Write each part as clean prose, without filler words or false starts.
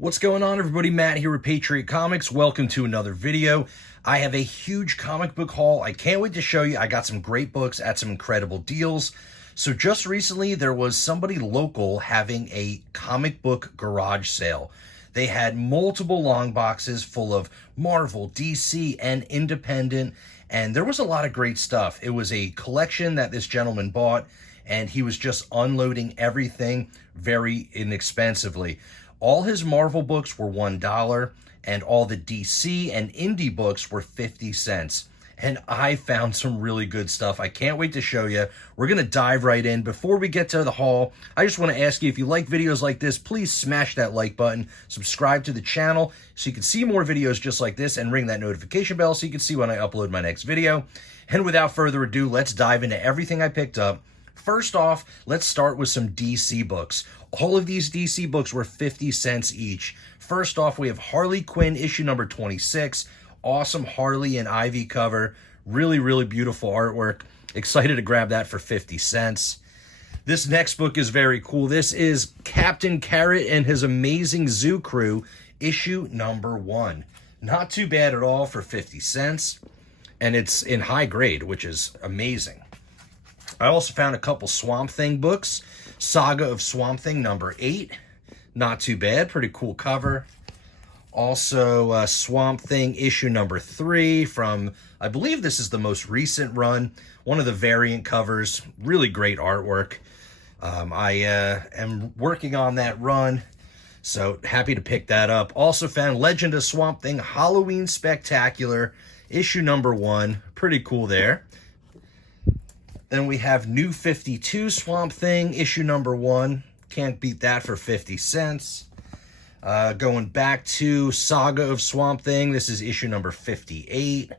What's going on, everybody? Matt here with Patriot Comics. Welcome to another video. I have a huge comic book haul. I can't wait to show you. I got some great books at some incredible deals. So just recently, there was somebody local having a comic book garage sale. They had multiple long boxes full of Marvel, DC, and independent, and there was a lot of great stuff. It was a collection that this gentleman bought, and he was just unloading everything very inexpensively. All his Marvel books were $1, and all the DC and indie books were 50 cents. And I found some really good stuff. I can't wait to show you. We're going to dive right in. Before we get to the haul, I just want to ask you, if you like videos like this, please smash that like button, subscribe to the channel so you can see more videos just like this, and ring that notification bell so you can see when I upload my next video. And without further ado, let's dive into everything I picked up. First off, let's start with some DC books. All of these DC books were 50 cents each. First off, we have Harley Quinn issue number 26. Awesome Harley and Ivy cover. Really, really beautiful artwork. Excited to grab that for 50 cents. This next book is very cool. This is Captain Carrot and His Amazing Zoo Crew, issue number 1. Not too bad at all for 50 cents. And it's in high grade, which is amazing. I also found a couple Swamp Thing books. Saga of Swamp Thing number 8. Not too bad. Pretty cool cover. Also, Swamp Thing issue number 3 from, I believe this is the most recent run. One of the variant covers. Really great artwork. I am working on that run, so happy to pick that up. Also found Legend of Swamp Thing Halloween Spectacular issue number 1. Pretty cool there. Then we have New 52 Swamp Thing, issue number 1. Can't beat that for 50 cents. Going back to Saga of Swamp Thing, this is issue number 58.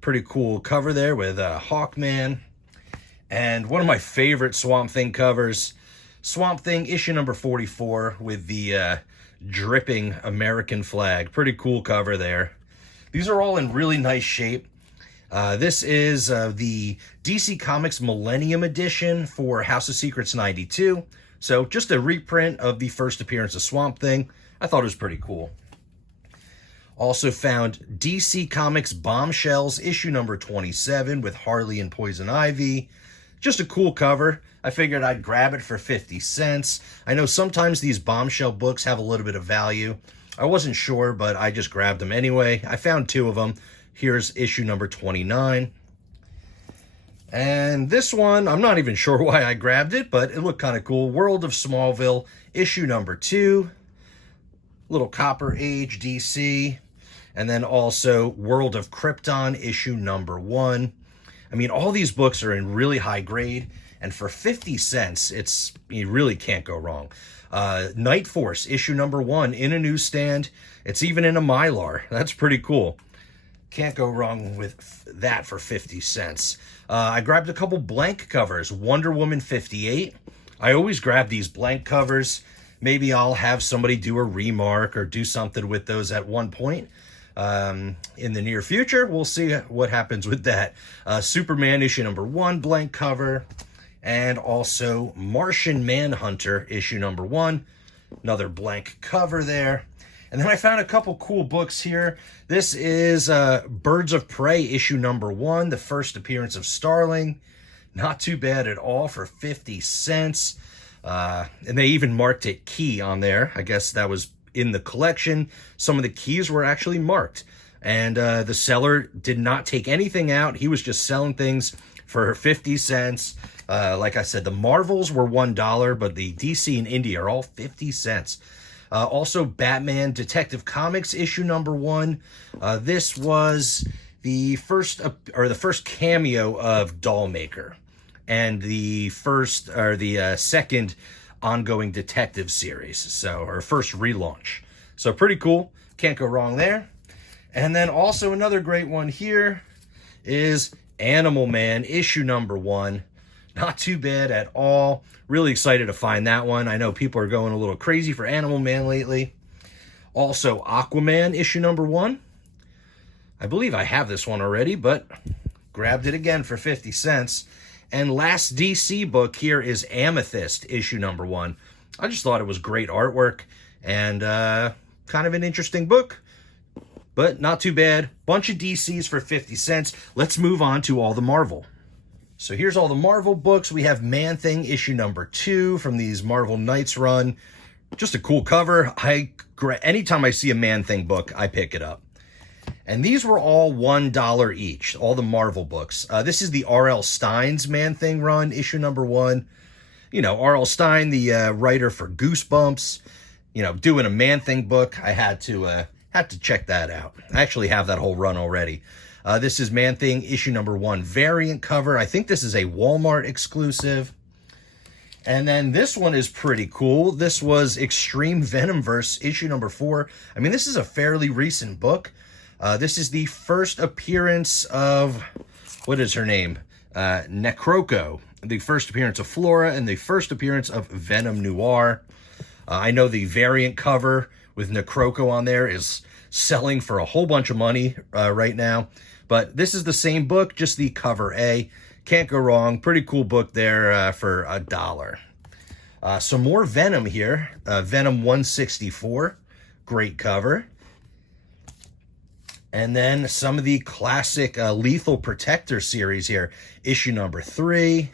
Pretty cool cover there with Hawkman. And one of my favorite Swamp Thing covers, Swamp Thing issue number 44 with the dripping American flag. Pretty cool cover there. These are all in really nice shape. This is the DC Comics Millennium Edition for House of Secrets 92. So just a reprint of the first appearance of Swamp Thing. I thought it was pretty cool. Also found DC Comics Bombshells issue number 27 with Harley and Poison Ivy. Just a cool cover. I figured I'd grab it for 50 cents. I know sometimes these Bombshell books have a little bit of value. I wasn't sure, but I just grabbed them anyway. I found 2 of them. Here's issue number 29. And this one, I'm not even sure why I grabbed it, but it looked kind of cool. World of Smallville, issue number 2. Little Copper Age DC. And then also World of Krypton, issue number 1. I mean, all these books are in really high grade. And for 50 cents, you really can't go wrong. Night Force, issue number 1 in a newsstand. It's even in a Mylar. That's pretty cool. Can't go wrong with that for 50 cents. I grabbed a couple blank covers. Wonder Woman 58. I always grab these blank covers. Maybe I'll have somebody do a remark or do something with those at one point. In the near future, we'll see what happens with that. Superman issue number 1, blank cover. And also Martian Manhunter issue number 1. Another blank cover there. And then I found a couple cool books here. This is Birds of Prey issue number 1, the first appearance of Starling. Not too bad at all for 50 cents. And they even marked it key on there. I guess that was in the collection. Some of the keys were actually marked. And the seller did not take anything out. He was just selling things for 50 cents. Like I said, the Marvels were $1, but the DC and Indie are all 50 cents. Also, Batman Detective Comics issue number 1. This was the first cameo of Dollmaker, and the second ongoing detective series. Or first relaunch. So pretty cool. Can't go wrong there. And then also another great one here is Animal Man issue number 1. Not too bad at all. Really excited to find that one. I know people are going a little crazy for Animal Man lately. Also, Aquaman issue number 1. I believe I have this one already, but grabbed it again for 50 cents. And last DC book here is Amethyst issue number 1. I just thought it was great artwork. And kind of an interesting book, but not too bad. Bunch of DCs for 50 cents. Let's move on to all the Marvel. So here's all the Marvel books. We have Man-Thing issue number 2 from these Marvel Knights run. Just a cool cover. Anytime I see a Man-Thing book, I pick it up. And these were all $1 each, all the Marvel books. This is the R.L. Stine's Man-Thing run, issue number 1. You know, R.L. Stine, the writer for Goosebumps, you know, doing a Man-Thing book. I had to check that out. I actually have that whole run already. This is Man-Thing issue number 1 variant cover. I think this is a Walmart exclusive. And then this one is pretty cool. This was Extreme Venomverse issue number 4. I mean, this is a fairly recent book. This is the first appearance of, what is her name? Necroco. The first appearance of Flora and the first appearance of Venom Noir. I know the variant cover with Necroco on there is selling for a whole bunch of money right now. But this is the same book, just the cover A. Can't go wrong. Pretty cool book there for $1. Some more Venom here. Venom 164. Great cover. And then some of the classic Lethal Protector series here. Issue number 3.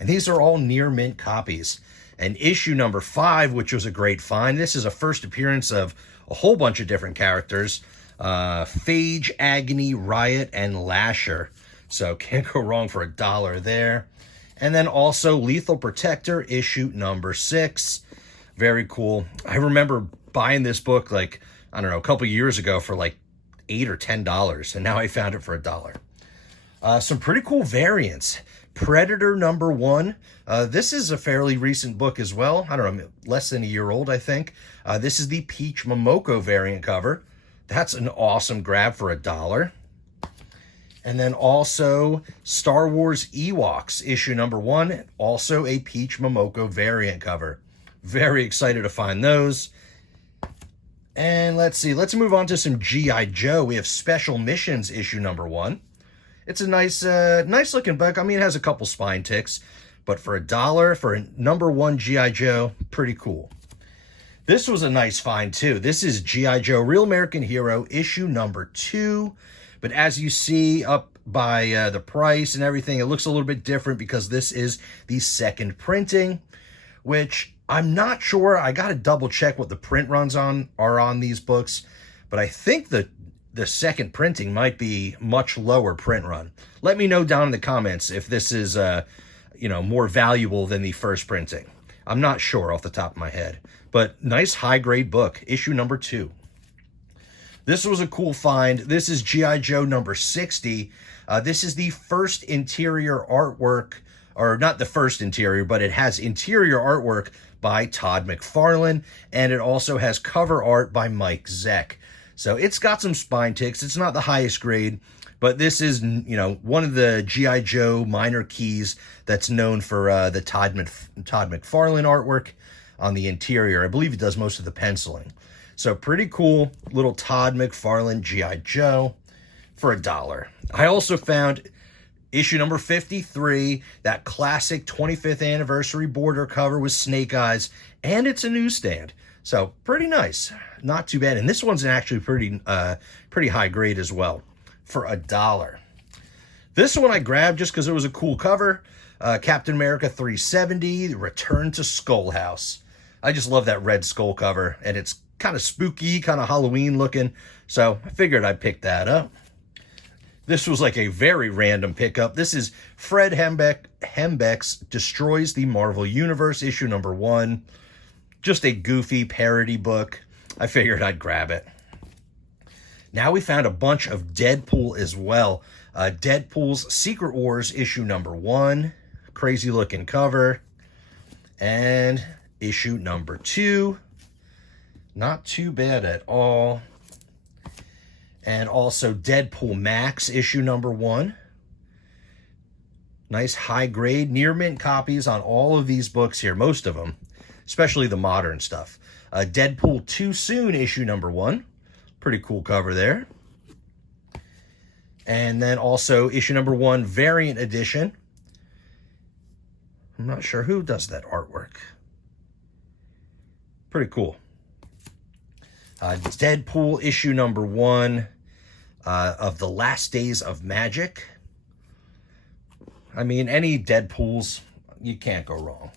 And these are all near mint copies. And issue number 5, which was a great find. This is a first appearance of a whole bunch of different characters. Phage, Agony, Riot, and Lasher. So can't go wrong for $1 there. And then also Lethal Protector, issue number 6. Very cool. I remember buying this book like, I don't know, a couple years ago for like $8 or $10. And now I found it for $1. Some pretty cool variants. Predator number 1. This is a fairly recent book as well. I don't know, less than a year old, I think. This is the Peach Momoko variant cover. That's an awesome grab for $1. And then also Star Wars Ewoks, issue number 1. Also a Peach Momoko variant cover. Very excited to find those. And let's see, let's move on to some G.I. Joe. We have Special Missions, issue number 1. It's a nice looking book. I mean, it has a couple spine ticks, but for $1 for a number 1 G.I. Joe, pretty cool. This was a nice find too. This is G.I. Joe Real American Hero, issue number 2. But as you see up by the price and everything, it looks a little bit different because this is the second printing, which I'm not sure. I got to double check what the print runs are on these books, but I think the second printing might be much lower print run. Let me know down in the comments if this is more valuable than the first printing. I'm not sure off the top of my head, but nice high grade book, issue number 2. This was a cool find. This is G.I. Joe number 60. This is the first interior artwork, or not the first interior, but it has interior artwork by Todd McFarlane, and it also has cover art by Mike Zeck. So it's got some spine ticks. It's not the highest grade, but this is, one of the G.I. Joe minor keys that's known for the Todd McFarlane artwork on the interior. I believe he does most of the penciling. So pretty cool little Todd McFarlane G.I. Joe for $1. I also found issue number 53, that classic 25th anniversary border cover with Snake Eyes, and it's a newsstand. So pretty nice, not too bad. And this one's actually pretty high grade as well for $1. This one I grabbed just because it was a cool cover. Captain America 370, Return to Skull House. I just love that red skull cover, and it's kind of spooky, kind of Halloween looking. So I figured I'd pick that up. This was like a very random pickup. This is Fred Hembeck's Destroys the Marvel Universe, issue number 1. Just a goofy parody book. I figured I'd grab it. Now we found a bunch of Deadpool as well. Deadpool's Secret Wars, issue number 1. Crazy looking cover. And issue number 2. Not too bad at all. And also Deadpool Max, issue number 1. Nice high grade, near mint copies on all of these books here, most of them, especially the modern stuff. Deadpool Too Soon, issue number 1. Pretty cool cover there. And then also issue number 1, variant edition. I'm not sure who does that artwork. Pretty cool. Deadpool issue number 1 of The Last Days of Magic. I mean, any Deadpools, you can't go wrong.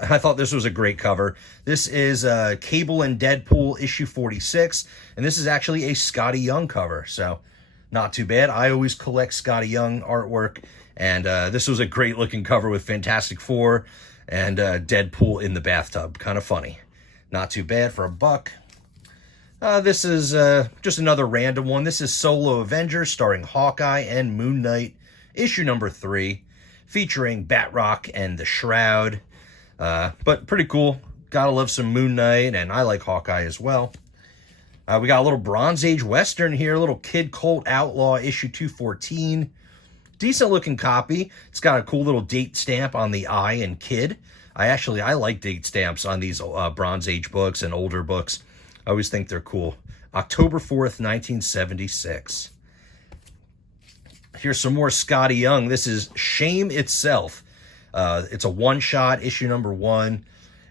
I thought this was a great cover. This is Cable and Deadpool issue 46, and this is actually a Scotty Young cover, so not too bad. I always collect Scotty Young artwork, and this was a great looking cover with Fantastic Four and Deadpool in the bathtub. Kind of funny. Not too bad for $1. This is just another random one. This is Solo Avengers starring Hawkeye and Moon Knight, issue number 3, featuring Batroc and the Shroud. But pretty cool. Gotta love some Moon Knight, and I like Hawkeye as well. We got a little Bronze Age Western here, a little Kid Colt Outlaw, issue 214. Decent looking copy. It's got a cool little date stamp on the eye and Kid. I like date stamps on these Bronze Age books and older books. I always think they're cool. October 4th, 1976. Here's some more Scotty Young. This is Shame Itself. It's a one-shot, issue number 1,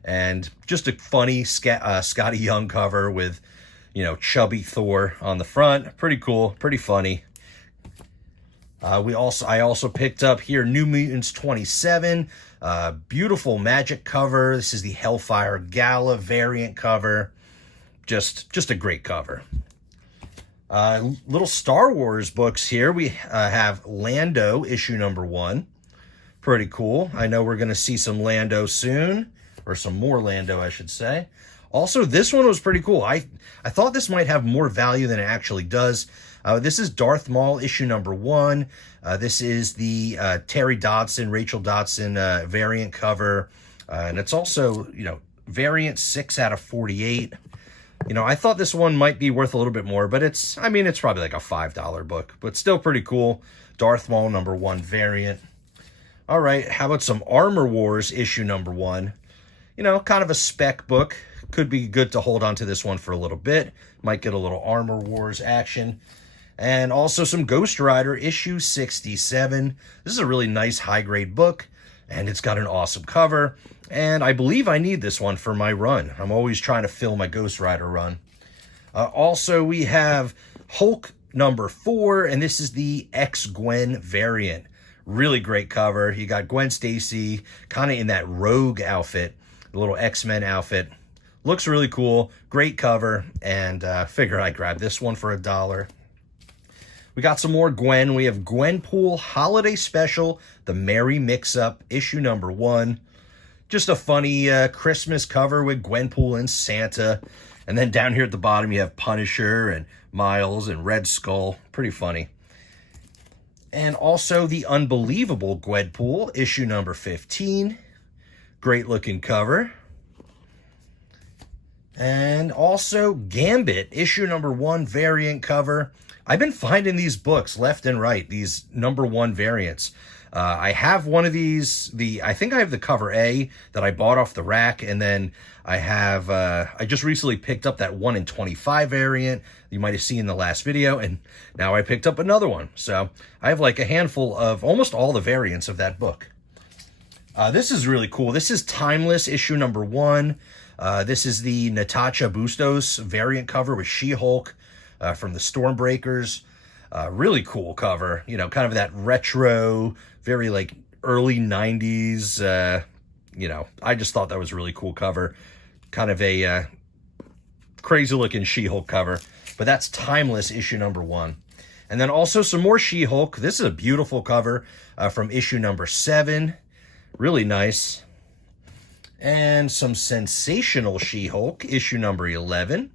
and just a funny Scotty Young cover with, you know, chubby Thor on the front. Pretty cool, pretty funny. I also picked up here New Mutants 27, beautiful Magic cover. This is the Hellfire Gala variant cover. Just a great cover. Little Star Wars books here. We have Lando issue number 1. Pretty cool. I know we're going to see some Lando soon, or some more Lando, I should say. Also, this one was pretty cool. I thought this might have more value than it actually does. This is Darth Maul issue number 1. This is the Terry Dodson, Rachel Dodson variant cover. And it's also, you know, variant 6 out of 48. You know, I thought this one might be worth a little bit more, but it's probably like a $5 book, but still pretty cool. Darth Maul number 1 variant. All right, how about some Armor Wars issue number 1? You know, kind of a spec book. Could be good to hold on to this one for a little bit. Might get a little Armor Wars action. And also some Ghost Rider issue 67. This is a really nice high-grade book, and it's got an awesome cover. And I believe I need this one for my run. I'm always trying to fill my Ghost Rider run. Also, we have Hulk number 4, and this is the X-Gwen variant. Really great cover. You got Gwen Stacy kind of in that rogue outfit, the little X-Men outfit. Looks really cool. Great cover, and figured I'd grab this one for $1. We got some more Gwen. We have Gwenpool Holiday Special, the Merry Mix-Up, issue number 1. Just a funny Christmas cover with Gwenpool and Santa. And then down here at the bottom, you have Punisher and Miles and Red Skull. Pretty funny. And also the Unbelievable Gwenpool, issue number 15. Great looking cover. And also Gambit, issue number 1 variant cover. I've been finding these books left and right, these number 1 variants. I have one of these, I think I have the cover A that I bought off the rack, and then I have, I just recently picked up that 1 in 25 variant you might have seen in the last video, and now I picked up another one. So I have like a handful of almost all the variants of that book. This is really cool. This is Timeless, issue number 1. This is the Natasha Bustos variant cover with She-Hulk from the Stormbreakers. Really cool cover, you know, kind of that retro, very like early 90s, you know, I just thought that was a really cool cover. Kind of a crazy looking She-Hulk cover, but that's Timeless, issue number 1. And then also some more She-Hulk. This is a beautiful cover from issue number 7. Really nice. And some Sensational She-Hulk, issue number 11.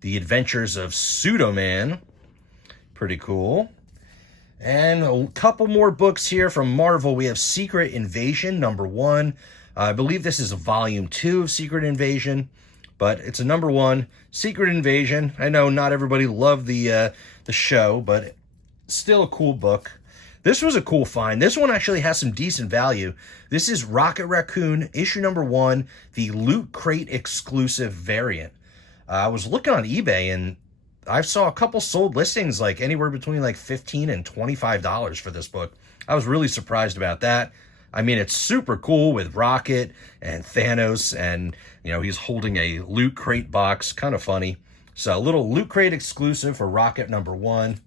The Adventures of Pseudo-Man. Pretty cool. And a couple more books here from Marvel. We have Secret Invasion, number 1. I believe this is a volume 2 of Secret Invasion, but it's a number 1. Secret Invasion. I know not everybody loved the show, but still a cool book. This was a cool find. This one actually has some decent value. This is Rocket Raccoon, issue number 1, the Loot Crate exclusive variant. I was looking on eBay, and I saw a couple sold listings like anywhere between like $15 and $25 for this book. I was really surprised about that. I mean, it's super cool with Rocket and Thanos, and, you know, he's holding a Loot Crate box. Kind of funny. So a little Loot Crate exclusive for Rocket #1.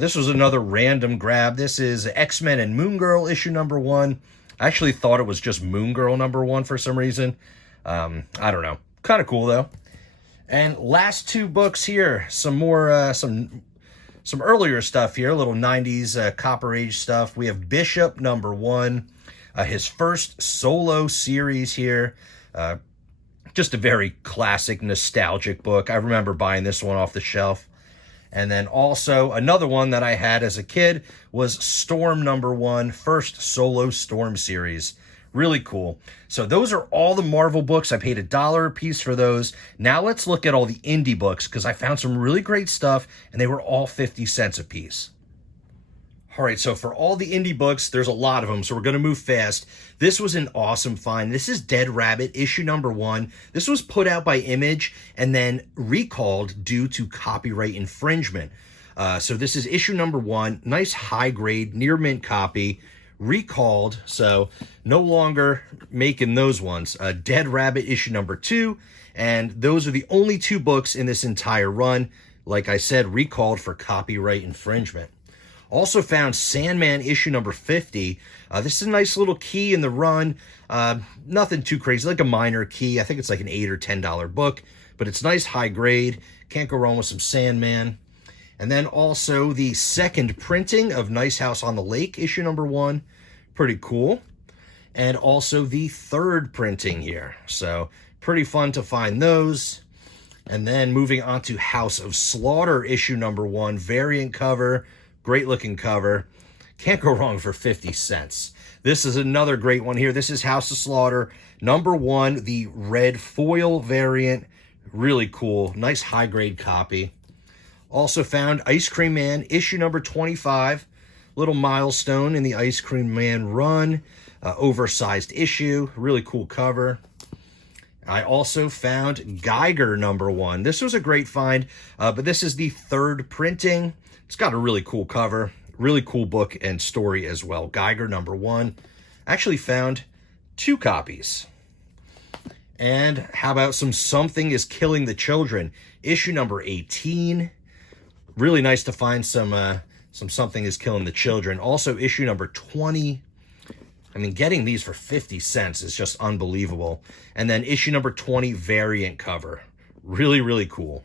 This was another random grab. This is X-Men and Moon Girl issue #1. I actually thought it was just Moon Girl #1 for some reason. I don't know. Kind of cool though. And last two books here. Some more, some earlier stuff here. A little 90s Copper Age stuff. We have Bishop #1. His first solo series here. Just a very classic, nostalgic book. I remember buying this one off the shelf. And then also another one that I had as a kid was Storm #1, first solo Storm series. Really cool. So those are all the Marvel books. I paid $1 a piece for those. Now let's look at all the indie books because I found some really great stuff and they were all 50 cents a piece. All right, so for all the indie books, there's a lot of them, so we're going to move fast. This was an awesome find. This is Dead Rabbit, issue #1. This was put out by Image and then recalled due to copyright infringement. So this is issue #1, nice high-grade, near-mint copy, recalled, so no longer making those ones. Dead Rabbit, issue #2, and those are the only two books in this entire run. Like I said, recalled for copyright infringement. Also found Sandman issue #50. This is a nice little key in the run. Nothing too crazy, like a minor key. I think it's like an $8 or $10 book, but it's nice high grade. Can't go wrong with some Sandman. And then also the second printing of Nice House on the Lake issue #1. Pretty cool. And also the third printing here. So pretty fun to find those. And then moving on to House of Slaughter issue #1, variant cover. Great looking cover. Can't go wrong for 50 cents. This is another great one here. This is House of Slaughter #1, the red foil variant. Really cool. Nice high grade copy. Also found Ice Cream Man issue #25. Little milestone in the Ice Cream Man run. Oversized issue. Really cool cover. I also found Geiger #1. This was a great find, but this is the third printing. It's got a really cool cover, really cool book and story as well. Geiger #1. Actually found 2 copies. And how about some Something is Killing the Children, issue #18. Really nice to find some Something is Killing the Children. Also issue #20. I mean, getting these for 50 cents is just unbelievable. And then issue #20 variant cover. Really, really cool.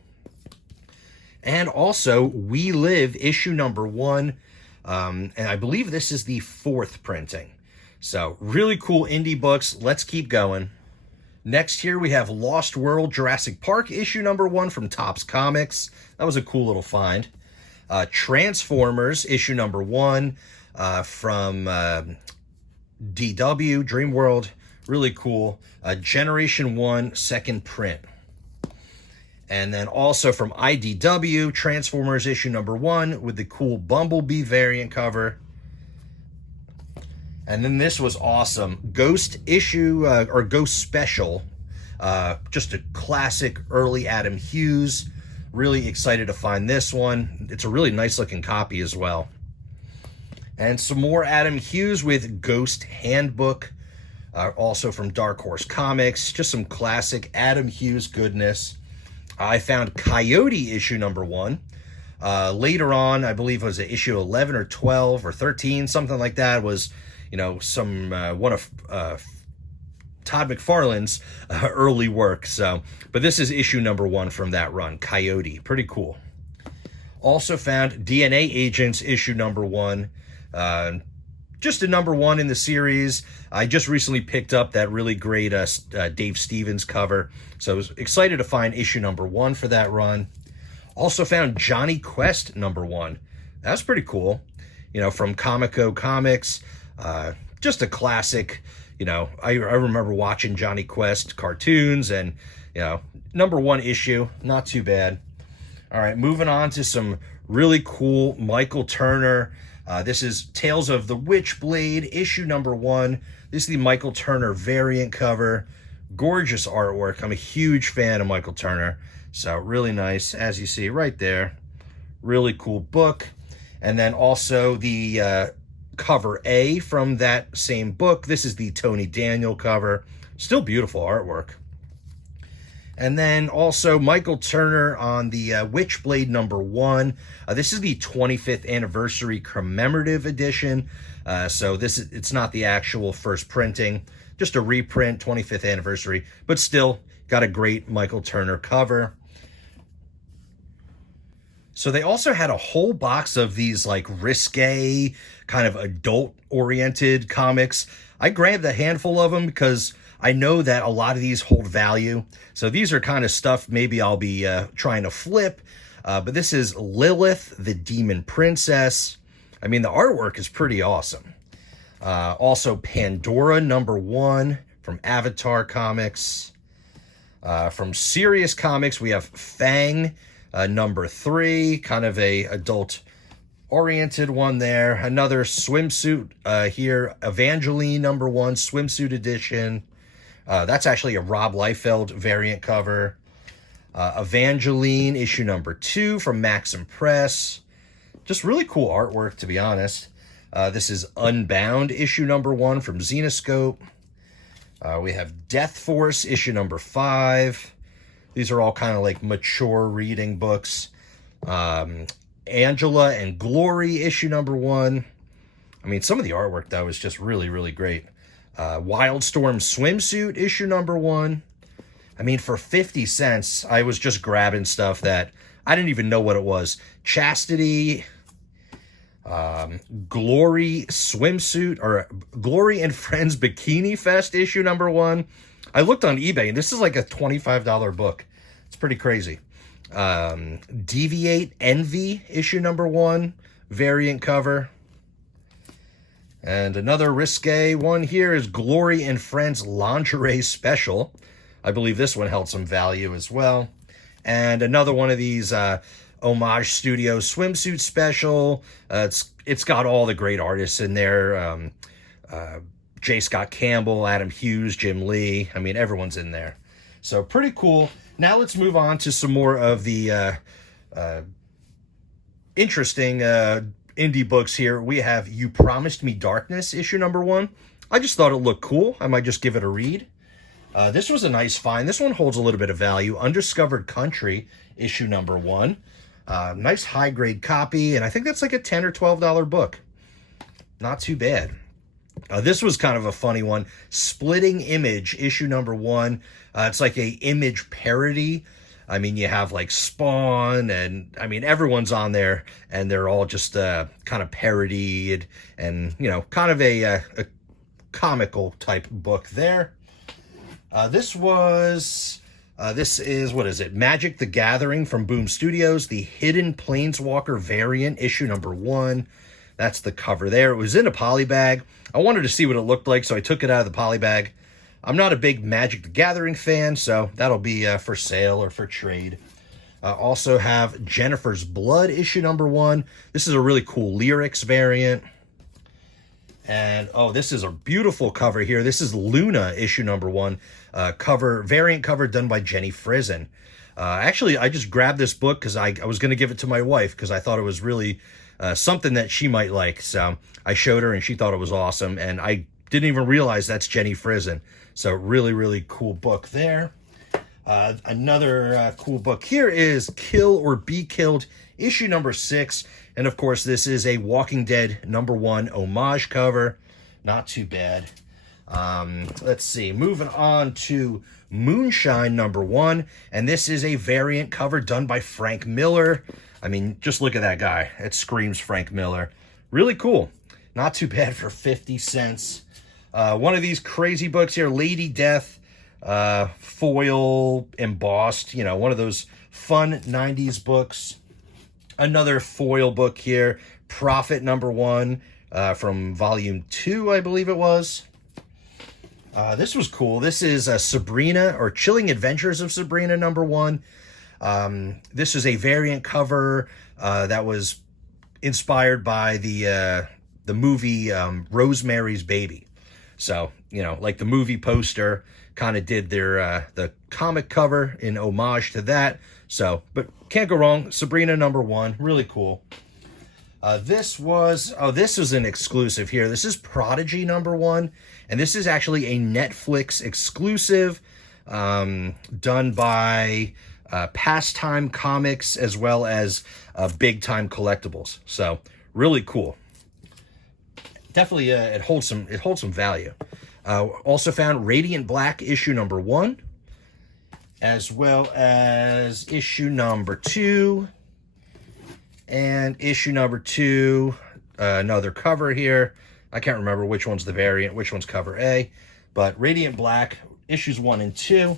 And also, We Live, issue #1. And I believe this is the 4th printing. So, really cool indie books. Let's keep going. Next here, we have Lost World Jurassic Park, issue #1 from Topps Comics. That was a cool little find. Transformers, issue #1 from DW, Dream World. Really cool. Generation 1, second print. And then also from IDW, Transformers issue #1 with the cool Bumblebee variant cover. And then this was awesome. Ghost issue, or Ghost Special. Just a classic early Adam Hughes. Really excited to find this one. It's a really nice looking copy as well. And some more Adam Hughes with Ghost Handbook. Also from Dark Horse Comics. Just some classic Adam Hughes goodness. I found Coyote issue #1. Later on, I believe it was issue 11 or 12 or 13, something like that, was, you know, one of Todd McFarlane's early work. So, but this is issue #1 from that run, Coyote. Pretty cool. Also found DNA Agents issue #1. Just a #1 in the series. I just recently picked up that really great Dave Stevens cover. So I was excited to find issue #1 for that run. Also found Johnny Quest #1. That's pretty cool. You know, from Comico Comics. Just a classic. You know, I remember watching Johnny Quest cartoons and, you know, #1 issue. Not too bad. All right, moving on to some really cool Michael Turner. This is Tales of the Witchblade, issue #1. This is the Michael Turner variant cover. Gorgeous artwork. I'm a huge fan of Michael Turner. So really nice, as you see right there. Really cool book. And then also the cover A from that same book. This is the Tony Daniel cover. Still beautiful artwork. And then also Michael Turner on the Witchblade #1. This is the 25th anniversary commemorative edition. So it's not the actual first printing, just a reprint, 25th anniversary, but still got a great Michael Turner cover. So they also had a whole box of these like risque, kind of adult-oriented comics. I grabbed a handful of them because I know that a lot of these hold value. So these are kind of stuff maybe I'll be trying to flip. But this is Lilith, the Demon Princess. I mean, the artwork is pretty awesome. Also Pandora #1 from Avatar Comics. From Serious Comics, we have Fang #3, kind of a adult-oriented one there. Another swimsuit here, Evangeline #1, swimsuit edition. That's actually a Rob Liefeld variant cover. Evangeline issue #2 from Maxim Press. Just really cool artwork, to be honest. This is Unbound issue #1 from Zenoscope. We have Death Force issue #5. These are all kind of like mature reading books. Angela and Glory issue #1. I mean, some of the artwork, though, is just really, really great. Wildstorm Swimsuit issue #1. I mean, for 50 cents, I was just grabbing stuff that I didn't even know what it was. Chastity, Glory Swimsuit, or Glory and Friends Bikini Fest issue #1. I looked on eBay, and this is like a $25 book. It's pretty crazy. Deviate Envy issue #1, variant cover. And another risque one here is Glory and Friends Lingerie Special. I believe this one held some value as well. And another one of these Homage Studio swimsuit special. It's got all the great artists in there. J. Scott Campbell, Adam Hughes, Jim Lee. I mean, everyone's in there. So pretty cool. Now let's move on to some more of the interesting indie books here. We have You Promised Me Darkness issue #1. I just thought it looked cool. I might just give it a read. This was a nice find. This one holds a little bit of value. Undiscovered Country issue #1. Nice high-grade copy, and I think that's like a $10 or $12 book. Not too bad. This was kind of a funny one. Splitting Image issue #1. It's like a Image parody. I mean, you have like Spawn, and I mean, everyone's on there, and they're all just kind of parodied, and you know, kind of a comical type book there. This is, what is it? Magic the Gathering from Boom Studios, the Hidden Planeswalker variant, issue #1. That's the cover there. It was in a poly bag. I wanted to see what it looked like, so I took it out of the poly bag. I'm not a big Magic the Gathering fan, so that'll be for sale or for trade. Also have Jennifer's Blood issue #1. This is a really cool lyrics variant. And, oh, this is a beautiful cover here. This is Luna issue #1. Variant cover done by Jenny Frizen. Actually, I just grabbed this book because I was going to give it to my wife because I thought it was really something that she might like. So I showed her and she thought it was awesome. And I didn't even realize that's Jenny Frizen. So really, really cool book there. Another cool book here is Kill or Be Killed issue #6. And of course, this is a Walking Dead #1 homage cover. Not too bad. Let's see. Moving on to Moonshine #1. And this is a variant cover done by Frank Miller. I mean, just look at that guy. It screams Frank Miller. Really cool. Not too bad for 50 cents. One of these crazy books here, Lady Death, foil embossed. You know, one of those fun 90s books. Another foil book here, Prophet #1 from volume 2, I believe it was. This was cool. This is Sabrina, or Chilling Adventures of Sabrina #1. This is a variant cover that was inspired by the movie Rosemary's Baby. So, you know, like the movie poster kind of did their the comic cover in homage to that. So, but can't go wrong. Sabrina #1, really cool. This was an exclusive here. This is Prodigy #1, and this is actually a Netflix exclusive. done by Pastime Comics as well as Big Time Collectibles. So really cool. Definitely, it holds some value. Also found Radiant Black issue number 1, as well as issue number 2, and issue number 2. Another cover here. I can't remember which one's the variant, which one's cover A, but Radiant Black issues 1 and 2.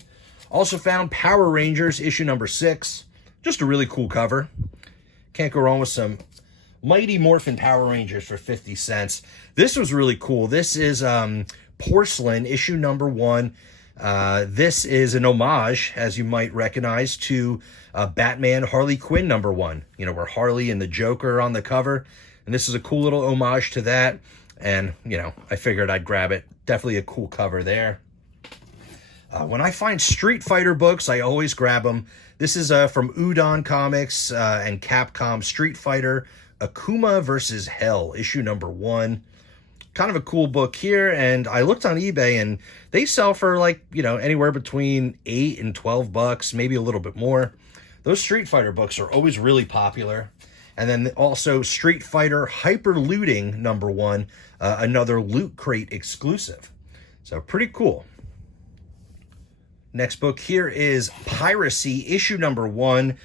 Also found Power Rangers issue number 6. Just a really cool cover. Can't go wrong with some Mighty Morphin Power Rangers for 50 cents. This was really cool. This is Porcelain issue number 1. This is an homage, as you might recognize, to Batman Harley Quinn number 1. You know, where Harley and the Joker are on the cover. And this is a cool little homage to that. And, you know, I figured I'd grab it. Definitely a cool cover there. When I find Street Fighter books, I always grab them. This is from Udon Comics and Capcom, Street Fighter Akuma vs. Hell, issue number 1. Kind of a cool book here, and I looked on eBay, and they sell for, like, you know, anywhere between $8 and $12, maybe a little bit more. Those Street Fighter books are always really popular. And then also Street Fighter Hyper Looting number 1, another Loot Crate exclusive. So pretty cool. Next book here is Piracy issue number 1.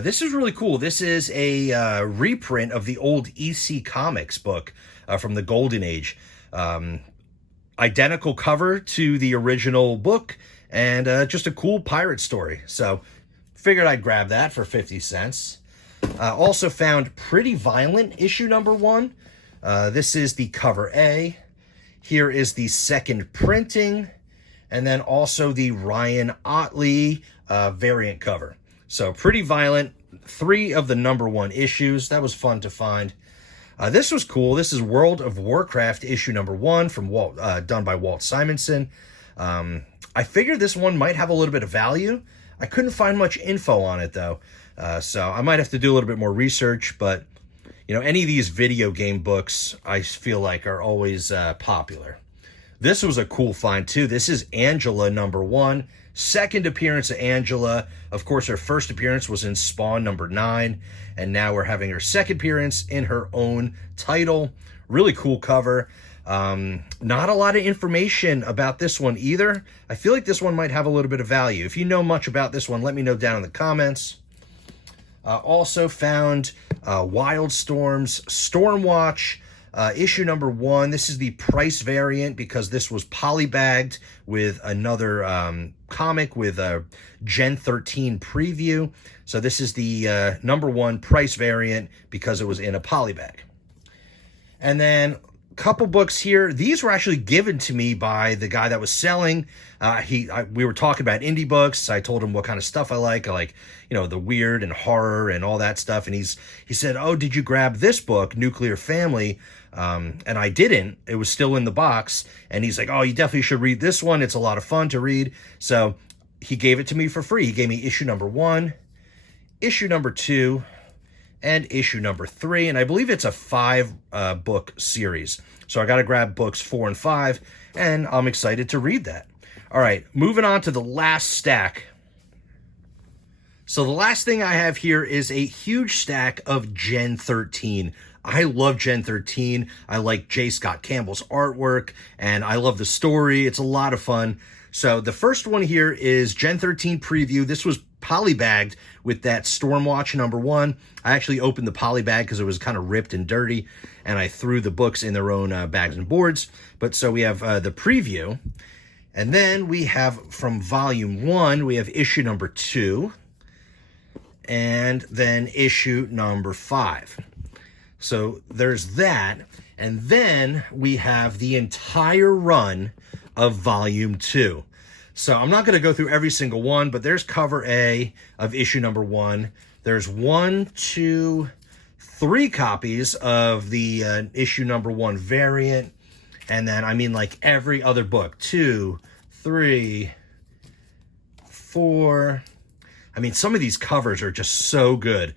This is really cool. This is a reprint of the old EC Comics book from the Golden Age. Identical cover to the original book, and just a cool pirate story. So figured I'd grab that for 50 cents. Also found Pretty Violent issue number 1. This is the cover A. Here is the second printing, and then also the Ryan Otley variant cover. So Pretty Violent, 3 of the number 1 issues. That was fun to find. This was cool. This is World of Warcraft issue number 1 from done by Walt Simonson. I figured this one might have a little bit of value. I couldn't find much info on it, though. So I might have to do a little bit more research, but, you know, any of these video game books, I feel like, are always popular. This was a cool find, too. This is Angela number 1. Second appearance of Angela. Of course, her first appearance was in Spawn number 9, and now we're having her second appearance in her own title. Really cool cover. Not a lot of information about this one either. I feel like this one might have a little bit of value. If you know much about this one, let me know down in the comments. Also found Wildstorm's Stormwatch issue number 1. This is the price variant because this was polybagged with another comic with a Gen 13 preview. So this is the number 1 price variant because it was in a polybag. And then couple books here. These were actually given to me by the guy that was selling. We were talking about indie books. I told him what kind of stuff I like. I like, you know, the weird and horror and all that stuff. And he said, "Oh, did you grab this book, Nuclear Family?" And I didn't. It was still in the box. And he's like, "Oh, you definitely should read this one. It's a lot of fun to read." So he gave it to me for free. He gave me issue number 1, issue number 2, and issue number 3, and I believe it's a 5 book series. So I got to grab books 4 and 5, and I'm excited to read that. All right, moving on to the last stack. So the last thing I have here is a huge stack of Gen 13. I love Gen 13. I like J. Scott Campbell's artwork, and I love the story. It's a lot of fun. So the first one here is Gen 13 preview. This was polybagged with that Stormwatch number 1. I actually opened the polybag because it was kind of ripped and dirty, and I threw the books in their own bags and boards. But so we have the preview, and then we have from volume 1, we have issue number 2, and then issue number 5. So there's that, and then we have the entire run of volume 2. So I'm not going to go through every single one, but there's cover A of issue number 1. There's 1, 2, 3 copies of the issue number 1 variant. And then, I mean, like every other book, 2, 3, 4. I mean, some of these covers are just so good.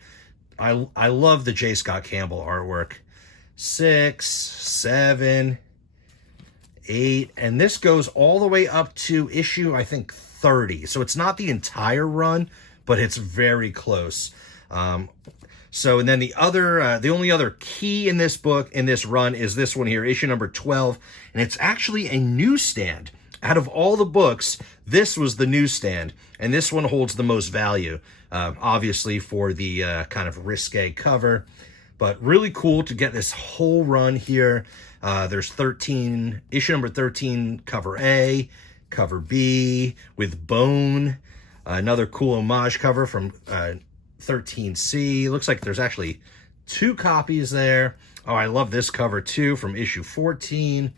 I love the J. Scott Campbell artwork. 6, 7, 8, and this goes all the way up to issue, I think, 30. So it's not the entire run, but it's very close. So, and then the only other key in this book, in this run, is this one here, issue number 12. And it's actually a newsstand. Out of all the books, this was the newsstand. And this one holds the most value, obviously for the kind of risque cover. But really cool to get this whole run here. There's 13, issue number 13, cover A, cover B, with Bone. Another cool homage cover from 13C. Looks like there's actually 2 copies there. Oh, I love this cover too from issue 14.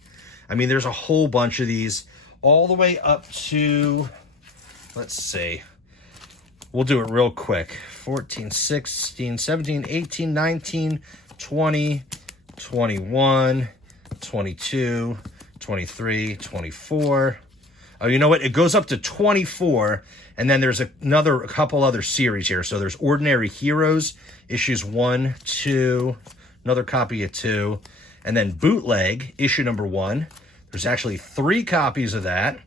I mean, there's a whole bunch of these all the way up to, let's see, we'll do it real quick. 14, 16, 17, 18, 19, 20, 21, 22, 23, 24. Oh, you know what? It goes up to 24, and then there's a couple other series here. So there's Ordinary Heroes, issues 1, 2, another copy of 2, and then Bootleg, issue number 1. There's actually 3 copies of that.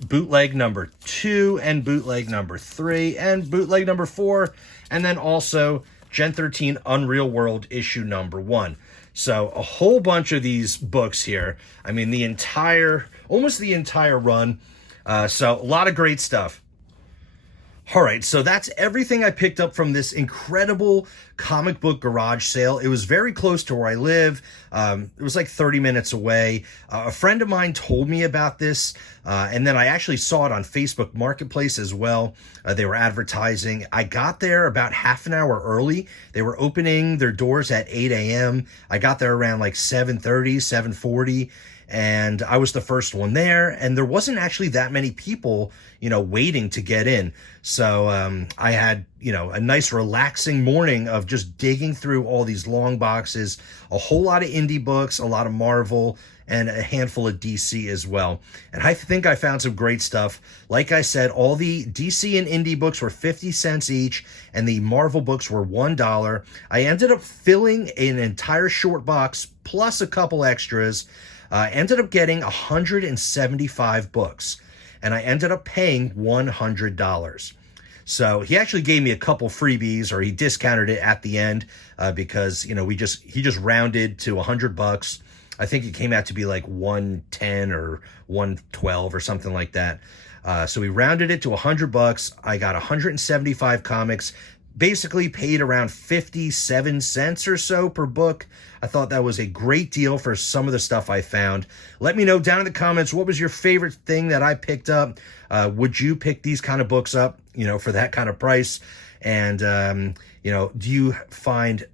Bootleg number 2, and Bootleg number 3, and Bootleg number 4, and then also Gen 13 Unreal World, issue number 1. So a whole bunch of these books here. I mean, almost the entire run. So a lot of great stuff. All right, so that's everything I picked up from this incredible comic book garage sale. It was very close to where I live. It was like 30 minutes away. A friend of mine told me about this, and then I actually saw it on Facebook Marketplace as well. They were advertising. I got there about half an hour early. They were opening their doors at 8 a.m. I got there around like 7:30, 7:40. And I was the first one there, and there wasn't actually that many people, waiting to get in. So I had, a nice relaxing morning of just digging through all these long boxes, a whole lot of indie books, a lot of Marvel, and a handful of DC as well. And I think I found some great stuff. Like I said, all the DC and indie books were 50 cents each, and the Marvel books were $1. I ended up filling an entire short box plus a couple extras. Ended up getting 175 books, and I ended up paying $100. So he actually gave me a couple freebies, or he discounted it at the end because he just rounded to $100. I think it came out to be like 110 or 112 or something like that. So we rounded it to $100. I got 175 comics. Basically paid around 57 cents or so per book. I thought that was a great deal for some of the stuff I found. Let me know down in the comments, what was your favorite thing that I picked up? Would you pick these kind of books up, for that kind of price? And, do you find,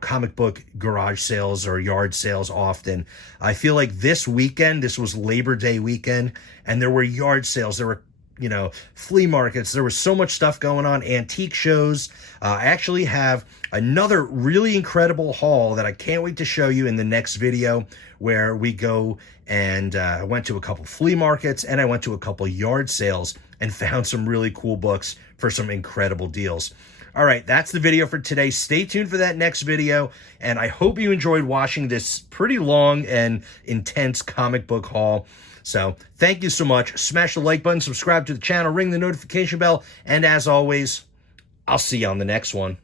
comic book garage sales or yard sales often? I feel like this weekend, this was Labor Day weekend, and there were yard sales. There were flea markets. There was so much stuff going on, antique shows. I actually have another really incredible haul that I can't wait to show you in the next video, where we go and I went to a couple flea markets and I went to a couple yard sales and found some really cool books for some incredible deals. All right, that's the video for today. Stay tuned for that next video, and I hope you enjoyed watching this pretty long and intense comic book haul. So thank you so much. Smash the like button, subscribe to the channel, ring the notification bell, and as always, I'll see you on the next one.